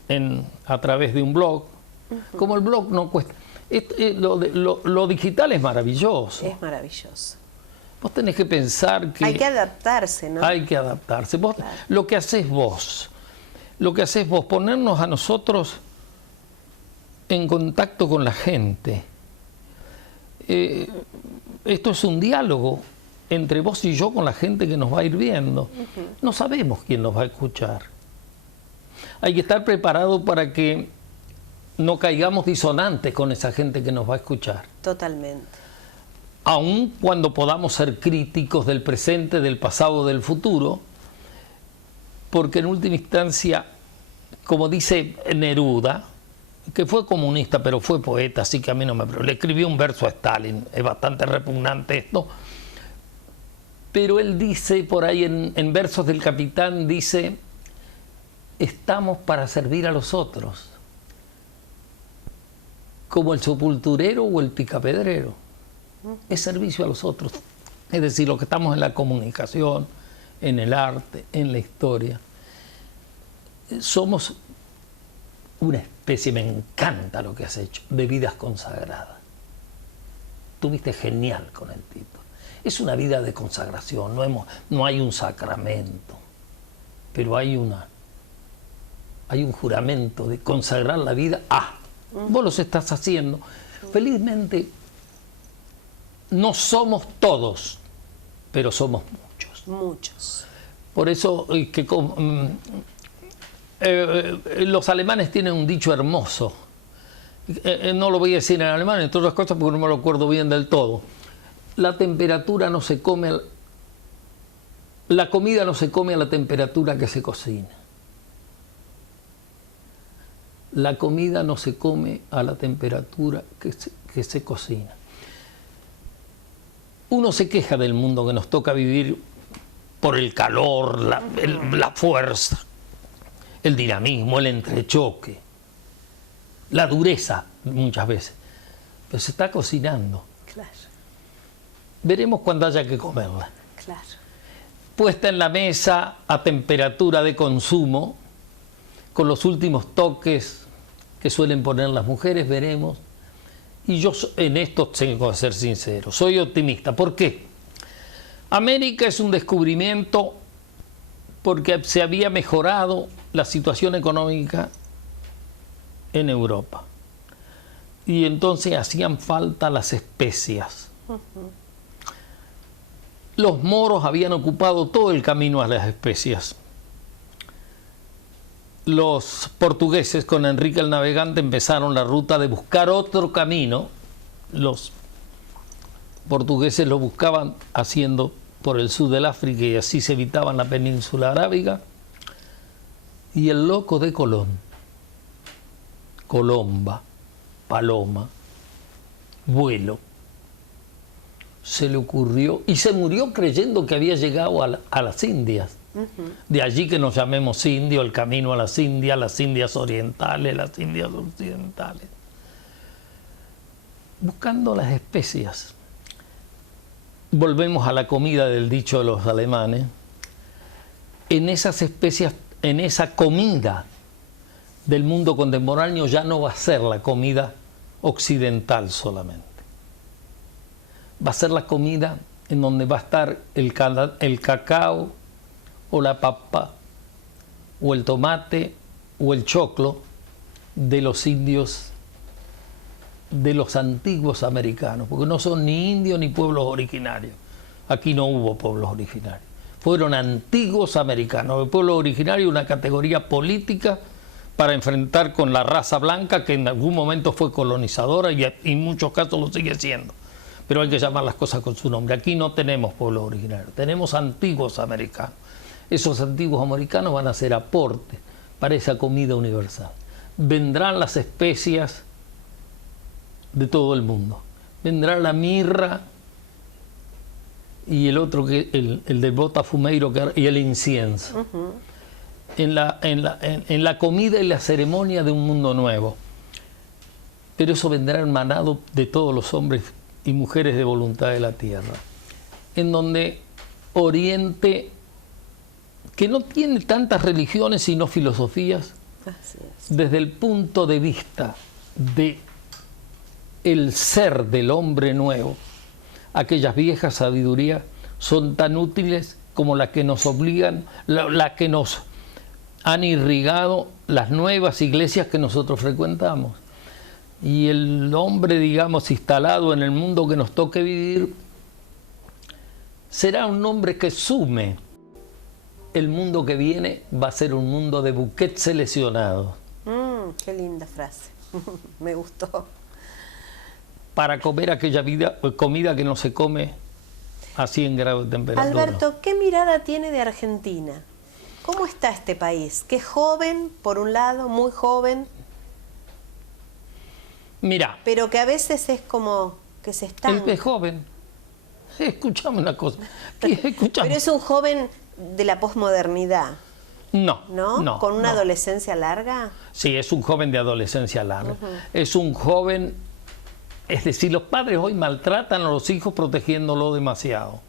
a través de un blog. Como el blog no cuesta. Lo digital es maravilloso. Es maravilloso. Vos tenés que pensar que... Hay que adaptarse, ¿no? Hay que adaptarse. Vos, claro. Lo que haces vos, ponernos a nosotros en contacto con la gente. Esto es un diálogo entre vos y yo con la gente que nos va a ir viendo. No sabemos quién nos va a escuchar. Hay que estar preparado para que no caigamos disonantes con esa gente que nos va a escuchar. Totalmente. Aun cuando podamos ser críticos del presente, del pasado, del futuro, porque en última instancia, como dice Neruda, que fue comunista pero fue poeta, así que a mí no me... Le escribió un verso a Stalin, es bastante repugnante esto, pero él dice por ahí en versos del Capitán, dice, estamos para servir a los otros, como el sepulturero o el picapedrero, es servicio a los otros, es decir, los que estamos en la comunicación, en el arte, en la historia, somos una especie, me encanta lo que has hecho, de vidas consagradas. Tuviste genial con el título. Es una vida de consagración, no hay un sacramento, pero hay un juramento de consagrar la vida a. Vos los estás haciendo. Felizmente, no somos todos, pero somos muchos. Muchos. Por eso los alemanes tienen un dicho hermoso. No lo voy a decir en alemán, entre otras cosas porque no me lo acuerdo bien del todo. La temperatura no se come, la comida no se come a la temperatura que se cocina. La comida no se come a la temperatura que se cocina. Uno se queja del mundo que nos toca vivir por el calor, la fuerza, el dinamismo, el entrechoque, la dureza muchas veces. Pero se está cocinando. Claro. Veremos cuando haya que comerla. Claro. Puesta en la mesa a temperatura de consumo, con los últimos toques que suelen poner las mujeres, veremos. Y yo en esto tengo que ser sincero, soy optimista. ¿Por qué? América es un descubrimiento porque se había mejorado la situación económica en Europa. Y entonces hacían falta las especias. Los moros habían ocupado todo el camino a las especias. Los portugueses con Enrique el Navegante empezaron la ruta de buscar otro camino. Los portugueses lo buscaban haciendo por el sur del África y así se evitaban la península arábiga. Y el loco de Colón, Colomba, Paloma, Vuelo, se le ocurrió y se murió creyendo que había llegado a las Indias. De allí que nos llamemos indio, el camino a las Indias orientales, las Indias occidentales. Buscando las especias. Volvemos a la comida del dicho de los alemanes. En esas especias, en esa comida del mundo contemporáneo ya no va a ser la comida occidental solamente. Va a ser la comida en donde va a estar el cacao, o la papa, o el tomate, o el choclo de los indios, de los antiguos americanos, porque no son ni indios ni pueblos originarios. Aquí no hubo pueblos originarios. Fueron antiguos americanos. El pueblo originario, una categoría política para enfrentar con la raza blanca que en algún momento fue colonizadora y en muchos casos lo sigue siendo. Pero hay que llamar las cosas con su nombre. Aquí no tenemos pueblos originarios, tenemos antiguos americanos. Esos antiguos americanos van a hacer aporte para esa comida universal. Vendrán las especias de todo el mundo. Vendrá la mirra y el otro, el del botafumeiro y el incienso. En la comida y la ceremonia de un mundo nuevo. Pero eso vendrá emanado de todos los hombres y mujeres de voluntad de la tierra. En donde Oriente, que no tiene tantas religiones sino filosofías, desde el punto de vista de el ser del hombre nuevo, aquellas viejas sabidurías son tan útiles como las que nos obligan, las que nos han irrigado las nuevas iglesias que nosotros frecuentamos. Y el hombre, digamos, instalado en el mundo que nos toque vivir, será un hombre que sume. El mundo que viene va a ser un mundo de buquet seleccionado. Qué linda frase. Me gustó. Para comer aquella comida que no se come a 100 grados de temperatura. Alberto, ¿qué mirada tiene de Argentina? ¿Cómo está este país? Que es joven, por un lado, muy joven. Mira. Pero que a veces es como que se estanca. Es joven. Escuchame una cosa. Escuchame. Pero es un joven de la posmodernidad. No. ¿Con una adolescencia larga? Sí, es un joven de adolescencia larga. Es un joven, es decir, los padres hoy maltratan a los hijos protegiéndolo demasiado.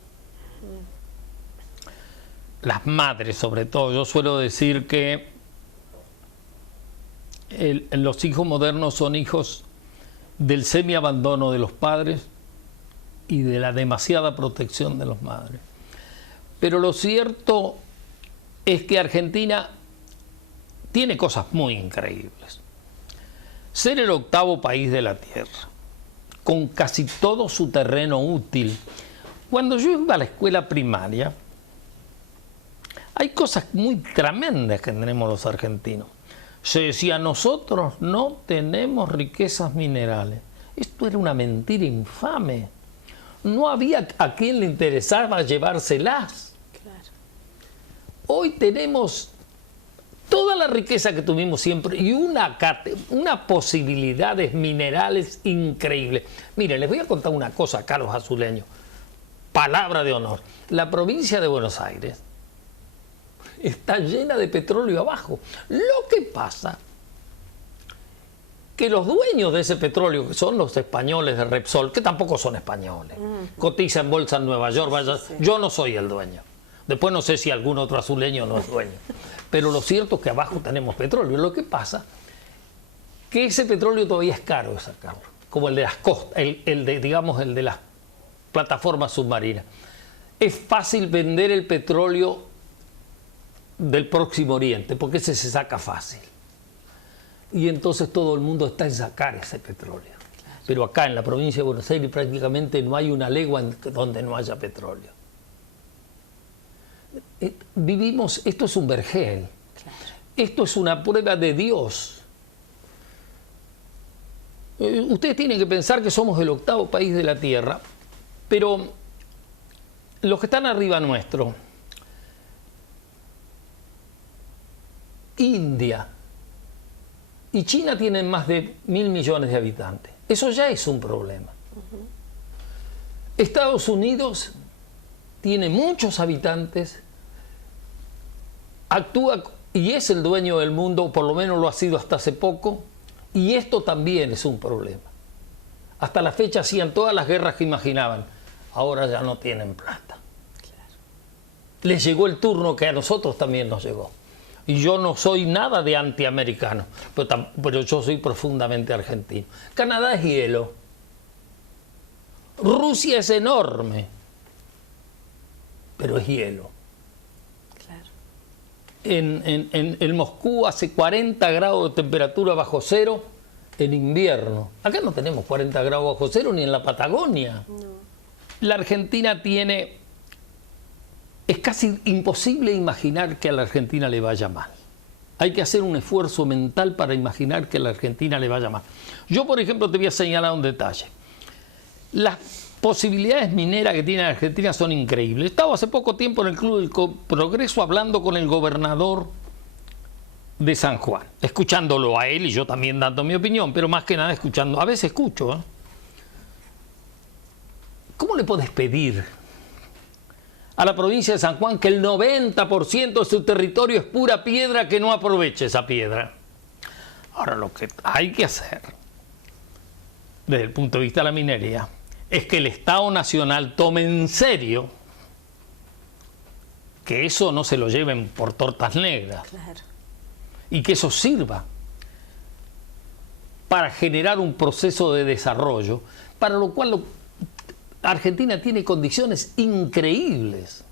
Las madres, sobre todo. Yo suelo decir que los hijos modernos son hijos del semi-abandono de los padres y de la demasiada protección de las madres. Pero lo cierto es que Argentina tiene cosas muy increíbles. Ser el octavo país de la Tierra, con casi todo su terreno útil. Cuando yo iba a la escuela primaria, hay cosas muy tremendas que tenemos los argentinos. Se decía, nosotros no tenemos riquezas minerales. Esto era una mentira infame. No había a quien le interesaba llevárselas. Claro. Hoy tenemos toda la riqueza que tuvimos siempre y una posibilidades minerales increíbles. Miren, les voy a contar una cosa acá a los azuleños. Palabra de honor. La provincia de Buenos Aires está llena de petróleo abajo. Lo que pasa que los dueños de ese petróleo, que son los españoles de Repsol, que tampoco son españoles, cotiza en bolsa en Nueva York, vaya, sí. Yo no soy el dueño. Después no sé si algún otro azuleño no es dueño. Pero lo cierto es que abajo tenemos petróleo. Lo que pasa que ese petróleo todavía es caro de sacarlo, como el de las costas, el de las plataformas submarinas. Es fácil vender el petróleo del Próximo Oriente, porque ese se saca fácil. Y entonces todo el mundo está en sacar ese petróleo. Claro. Pero acá en la provincia de Buenos Aires prácticamente no hay una legua donde no haya petróleo. Vivimos, esto es un vergel. Claro. Esto es una prueba de Dios. Ustedes tienen que pensar que somos el 8º país de la Tierra, pero los que están arriba nuestro, India y China tienen más de 1.000 millones de habitantes. Eso ya es un problema. Estados Unidos tiene muchos habitantes, actúa y es el dueño del mundo, por lo menos lo ha sido hasta hace poco, y esto también es un problema. Hasta la fecha hacían todas las guerras que imaginaban, ahora ya no tienen plata. Claro. Les llegó el turno que a nosotros también nos llegó. Y yo no soy nada de antiamericano, pero yo soy profundamente argentino. Canadá es hielo. Rusia es enorme, pero es hielo. Claro. En Moscú hace 40 grados de temperatura bajo cero en invierno. Acá no tenemos 40 grados bajo cero ni en la Patagonia. No. La Argentina tiene... Es casi imposible imaginar que a la Argentina le vaya mal. Hay que hacer un esfuerzo mental para imaginar que a la Argentina le vaya mal. Yo, por ejemplo, te voy a señalar un detalle. Las posibilidades mineras que tiene la Argentina son increíbles. Estaba hace poco tiempo en el Club del Progreso hablando con el gobernador de San Juan, escuchándolo a él y yo también dando mi opinión, pero más que nada escuchando. A veces escucho, ¿eh? ¿Cómo le podés pedir a la provincia de San Juan que el 90% de su territorio es pura piedra, que no aproveche esa piedra? Ahora, lo que hay que hacer desde el punto de vista de la minería es que el Estado Nacional tome en serio que eso no se lo lleven por tortas negras. Claro. Y que eso sirva para generar un proceso de desarrollo, para lo cual Argentina tiene condiciones increíbles.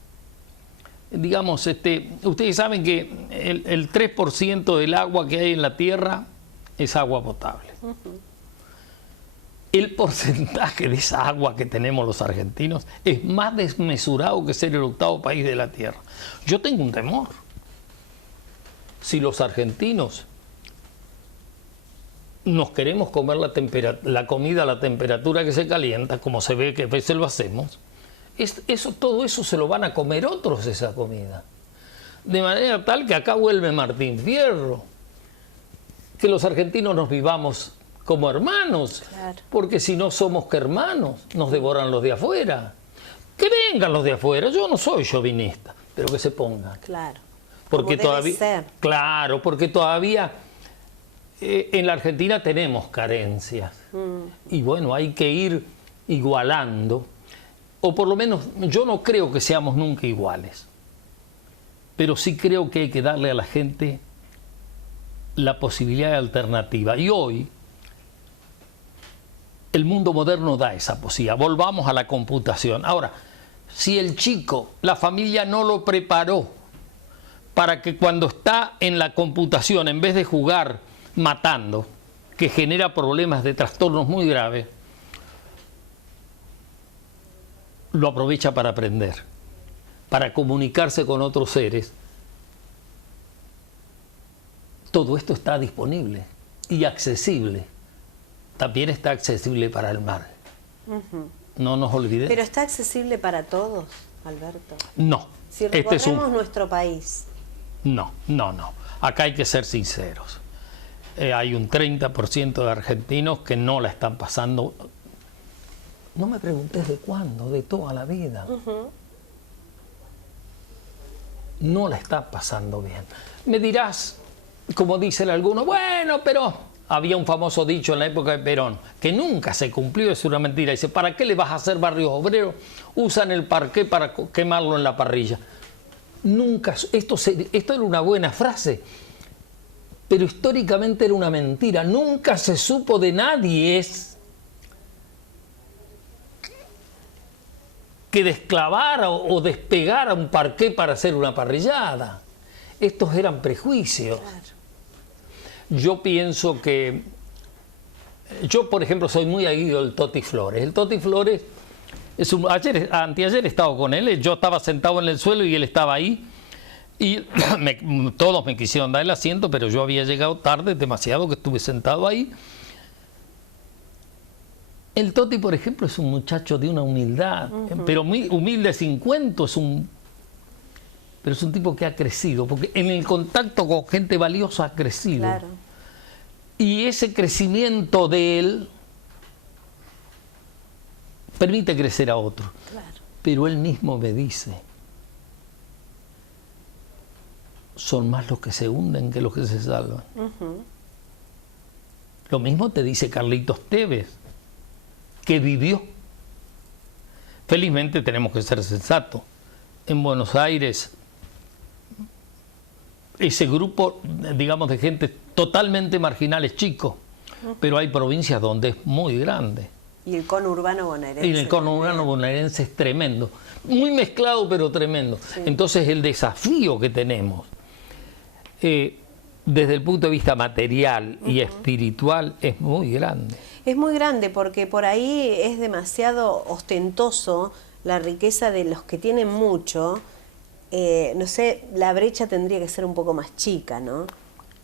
Digamos, ustedes saben que el 3% del agua que hay en la tierra es agua potable. El porcentaje de esa agua que tenemos los argentinos es más desmesurado que ser el 8º país de la tierra. Yo tengo un temor. Si los argentinos nos queremos comer la comida a la temperatura que se calienta, como se ve que a veces lo hacemos, todo eso se lo van a comer otros, esa comida. De manera tal que acá vuelve Martín Fierro, que los argentinos nos vivamos como hermanos, claro. Porque si no somos que hermanos, nos devoran los de afuera. Que vengan los de afuera, yo no soy chauvinista, pero que se pongan. Claro. Porque como debe ser. Claro, porque todavía en la Argentina tenemos carencias. Y bueno, hay que ir igualando. O por lo menos, yo no creo que seamos nunca iguales. Pero sí creo que hay que darle a la gente la posibilidad de alternativa. Y hoy, el mundo moderno da esa posibilidad. Volvamos a la computación. Ahora, si el chico, la familia no lo preparó para que cuando está en la computación, en vez de jugar matando, que genera problemas de trastornos muy graves, lo aprovecha para aprender, para comunicarse con otros seres. Todo esto está disponible y accesible. También está accesible para el mal. No nos olvidemos. Pero está accesible para todos, Alberto. No. Si recorremos nuestro país. No. Acá hay que ser sinceros. Hay un 30% de argentinos que no la están pasando. No me preguntes de cuándo, de toda la vida. No la está pasando bien. Me dirás, como dicen algunos, bueno, pero había un famoso dicho en la época de Perón, que nunca se cumplió, es una mentira. Dice, ¿para qué le vas a hacer barrios obreros? Usan el parqué para quemarlo en la parrilla. Nunca, esto era una buena frase, pero históricamente era una mentira. Nunca se supo de nadie que desclavara o despegara un parqué para hacer una parrillada. Estos eran prejuicios. Claro. Yo pienso que... Yo, por ejemplo, soy muy amigo del Toti Flores. El Toti Flores, anteayer he estado con él, yo estaba sentado en el suelo y él estaba ahí. Y todos me quisieron dar el asiento, pero yo había llegado tarde, demasiado, que estuve sentado ahí. El Toti, por ejemplo, es un muchacho de una humildad, pero muy humilde sin cuento, pero es un tipo que ha crecido, porque en el contacto con gente valiosa ha crecido. Claro. Y ese crecimiento de él permite crecer a otro. Claro. Pero él mismo me dice, son más los que se hunden que los que se salvan. Lo mismo te dice Carlitos Tevez, que vivió. Felizmente tenemos que ser sensatos. En Buenos Aires, ese grupo, digamos, de gente totalmente marginal es chico, pero hay provincias donde es muy grande. Y el conurbano bonaerense. Y el conurbano bonaerense es tremendo. Muy mezclado, pero tremendo. Sí. Entonces el desafío que tenemos, desde el punto de vista material y espiritual, es muy grande. Es muy grande porque por ahí es demasiado ostentoso la riqueza de los que tienen mucho. No sé, la brecha tendría que ser un poco más chica, ¿no?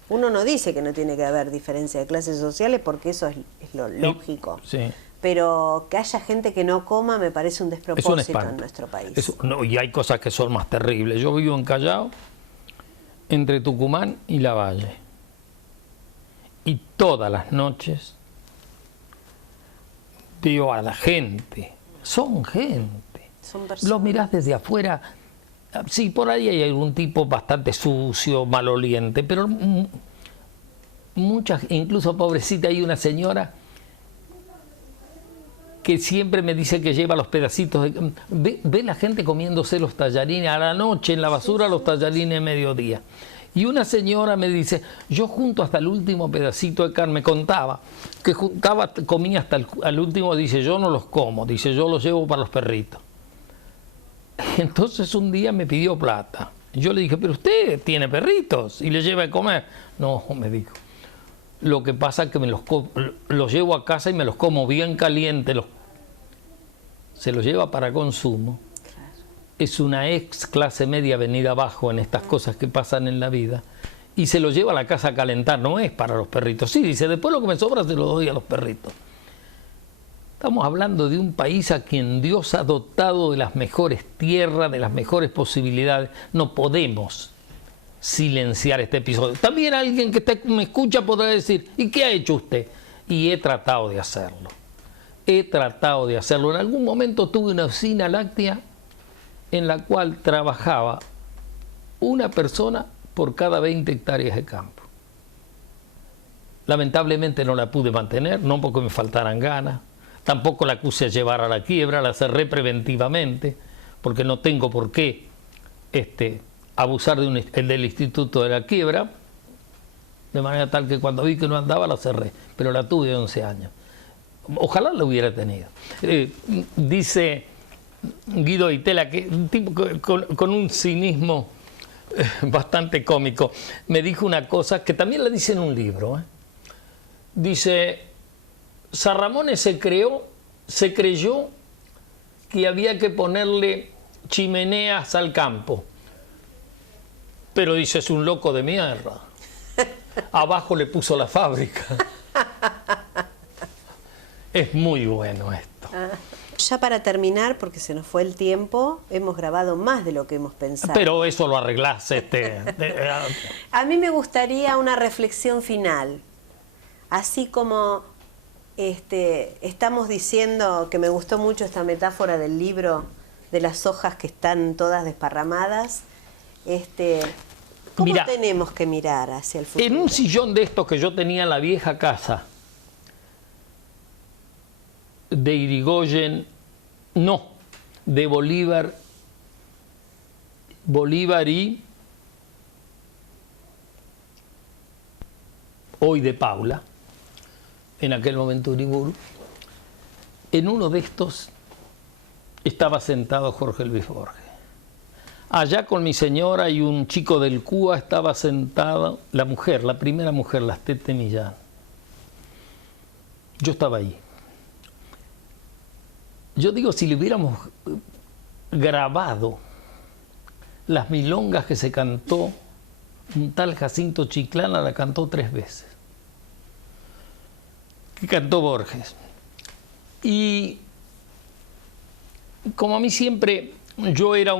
Uno no dice que no tiene que haber diferencia de clases sociales porque eso es lo lógico. Sí. Pero que haya gente que no coma me parece un despropósito en nuestro país. No, y hay cosas que son más terribles. Yo vivo en Callao, entre Tucumán y Lavalle. Y todas las noches veo a la gente. Son gente. Son personas. Los mirás desde afuera. Sí, por ahí hay algún tipo bastante sucio, maloliente, pero muchas, incluso pobrecita, hay una señora que siempre me dice que lleva los pedacitos ve la gente comiéndose los tallarines a la noche en la basura, los tallarines a mediodía. Y una señora me dice, yo junto hasta el último pedacito de carne, me contaba que comía hasta el último, dice, yo no los como, dice, yo los llevo para los perritos. Entonces un día me pidió plata. Yo le dije, pero usted tiene perritos y le lleva a comer. No, me dijo, lo que pasa es que los llevo a casa y me los como bien calientes. Se los lleva para consumo. Claro. Es una ex clase media venida abajo en estas cosas que pasan en la vida. Y se los lleva a la casa a calentar, no es para los perritos. Sí, dice, después lo que me sobra se lo doy a los perritos. Estamos hablando de un país a quien Dios ha dotado de las mejores tierras, de las mejores posibilidades. No podemos silenciar este episodio. También alguien que me escucha podrá decir, ¿y qué ha hecho usted? Y he tratado de hacerlo. He tratado de hacerlo. En algún momento tuve una usina láctea en la cual trabajaba una persona por cada 20 hectáreas de campo. Lamentablemente no la pude mantener, no porque me faltaran ganas. Tampoco la puse a llevar a la quiebra, la cerré preventivamente, porque no tengo por qué abusar del Instituto de la Quiebra, de manera tal que cuando vi que no andaba la cerré, pero la tuve 11 años. Ojalá la hubiera tenido. Dice Guido Itela, que un tipo con un cinismo bastante cómico, me dijo una cosa que también la dice en un libro. Dice... San Ramón se creyó que había que ponerle chimeneas al campo. Pero dice, es un loco de mierda. Abajo le puso la fábrica. Es muy bueno esto. Ya para terminar, porque se nos fue el tiempo, hemos grabado más de lo que hemos pensado. Pero eso lo arreglás. A mí me gustaría una reflexión final. Así como estamos diciendo que me gustó mucho esta metáfora del libro, de las hojas que están todas desparramadas. ¿Cómo tenemos que mirar hacia el futuro? En un sillón de estos que yo tenía en la vieja casa, de Irigoyen, no, de Bolívar y hoy de Paula, en aquel momento Uriburu, en uno de estos estaba sentado Jorge Luis Borges. Allá con mi señora y un chico del CUA estaba sentada la mujer, la primera mujer, la Tete Millán. Yo estaba ahí. Yo digo, si le hubiéramos grabado las milongas que se cantó, un tal Jacinto Chiclana la cantó 3 veces. Que cantó Borges. Y como a mí siempre, yo ya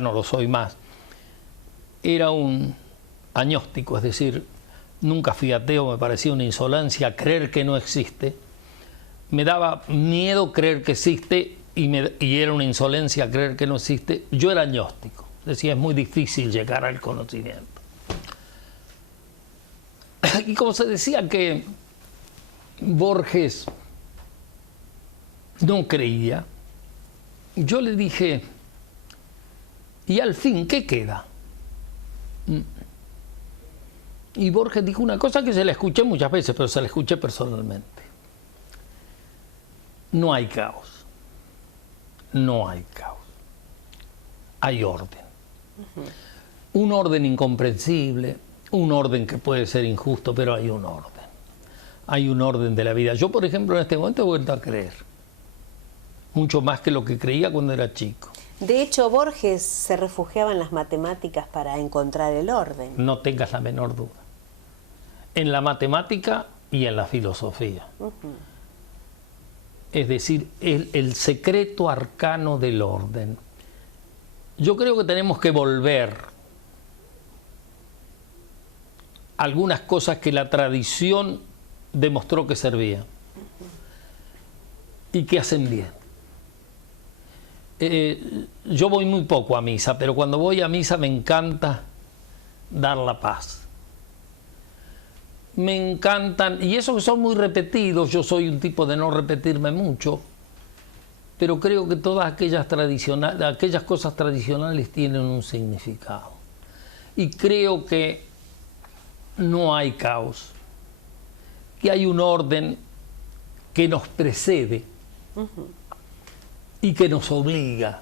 no lo soy más, era un agnóstico, es decir, nunca fui ateo, me parecía una insolencia creer que no existe. Me daba miedo creer que existe y era una insolencia creer que no existe. Yo era agnóstico, decía, es muy difícil llegar al conocimiento. Y como se decía que Borges no creía, yo le dije, ¿y al fin qué queda? Y Borges dijo una cosa que se la escuché muchas veces, pero se la escuché personalmente. No hay caos. No hay caos. Hay orden. Un orden incomprensible, un orden que puede ser injusto, pero hay un orden. Hay un orden de la vida. Yo, por ejemplo, en este momento he vuelto a creer. Mucho más que lo que creía cuando era chico. De hecho, Borges se refugiaba en las matemáticas para encontrar el orden. No tengas la menor duda. En la matemática y en la filosofía. Es decir, el secreto arcano del orden. Yo creo que tenemos que volver a algunas cosas que la tradición demostró que servían y que hacen bien. Yo voy muy poco a misa, pero cuando voy a misa me encanta dar la paz. Me encantan, y eso que son muy repetidos, yo soy un tipo de no repetirme mucho, pero creo que todas aquellas cosas tradicionales tienen un significado. Y creo que no hay caos, que hay un orden que nos precede y que nos obliga.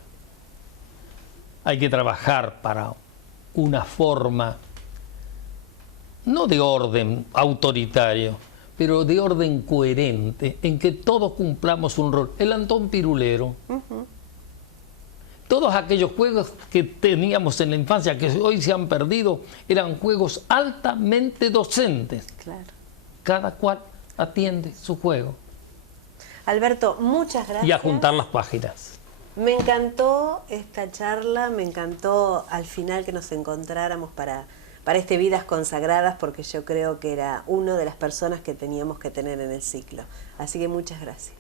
Hay que trabajar para una forma no de orden autoritario, pero de orden coherente, en que todos cumplamos un rol. El Antón Pirulero. Todos aquellos juegos que teníamos en la infancia, que hoy se han perdido, eran juegos altamente docentes. Claro. Cada cual atiende su juego. Alberto, muchas gracias. Y a juntar las páginas. Me encantó esta charla, me encantó al final que nos encontráramos para este Vidas Consagradas, porque yo creo que era una de las personas que teníamos que tener en el ciclo. Así que muchas gracias.